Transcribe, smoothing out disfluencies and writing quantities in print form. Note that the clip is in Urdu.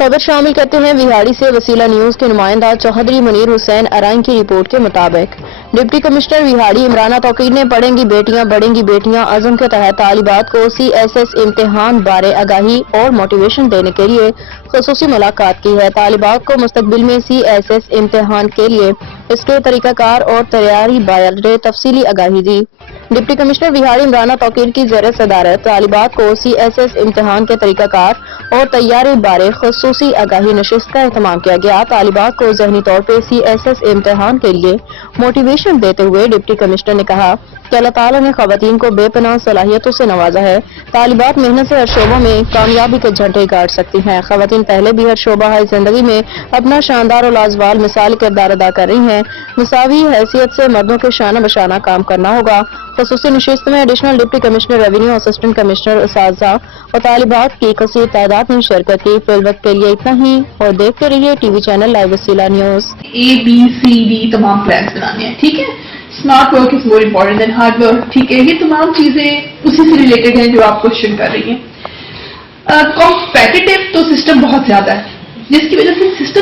خبر شامل کرتے ہیں وہاڑی سے وسیلہ نیوز کے نمائندہ چوہدری منیر حسین ارائن کی رپورٹ کے مطابق ڈپٹی کمشنر وہاڑی عمرانہ توقیر نے پڑھیں گی بیٹیاں بڑھیں گی بیٹیاں عزم کے تحت طالبات کو CSS امتحان بارے آگاہی اور موٹیویشن دینے کے لیے خصوصی ملاقات کی ہے۔ طالبات کو مستقبل میں CSS امتحان کے لیے اس کے طریقہ کار اور تیاری بارے تفصیلی آگاہی دی۔ ڈپٹی کمشنر وہاڑی عمرانہ توقیر کی زیر صدارت طالبات کو CSS امتحان کے طریقہ کار اور تیاری بارے خصوصی آگاہی نشست کا اہتمام کیا گیا۔ طالبات کو ذہنی طور پہ CSS امتحان کے لیے موٹیویشن دیتے ہوئے ڈپٹی کمشنر نے کہا کہ اللہ تعالیٰ نے خواتین کو بے پناہ صلاحیتوں سے نوازا ہے۔ طالبات محنت سے ہر شعبوں میں کامیابی کے جھنڈے گاڑ سکتی ہیں۔ خواتین پہلے بھی ہر شعبہ زندگی میں اپنا شاندار اور لازوال مثالی کردار ادا کر رہی ہیں۔ مساوی حیثیت سے مردوں کے شانہ بشانہ کام کرنا ہوگا۔ خصوصی نشست میں additional deputy commissioner revenue, assistant commissioner, اساتذہ اور طالبات کی کثیر تعداد نے شرکت کی۔ فی الوقت کے لیے اتنا ہی اور دیکھتے رہیے ٹی وی چینل لائیو وسیلہ نیوز۔ ABCD تمام پلانس بنانے ہیں، ٹھیک ہے۔ Smart work is more important than hard work, ٹھیک ہے۔ یہ تمام چیزیں اسی سے ریلیٹڈ ہیں جو آپ کوشچن کر رہی ہیں۔ کمپیٹیٹو تو سسٹم بہت زیادہ ہے، جس کی وجہ سے سسٹم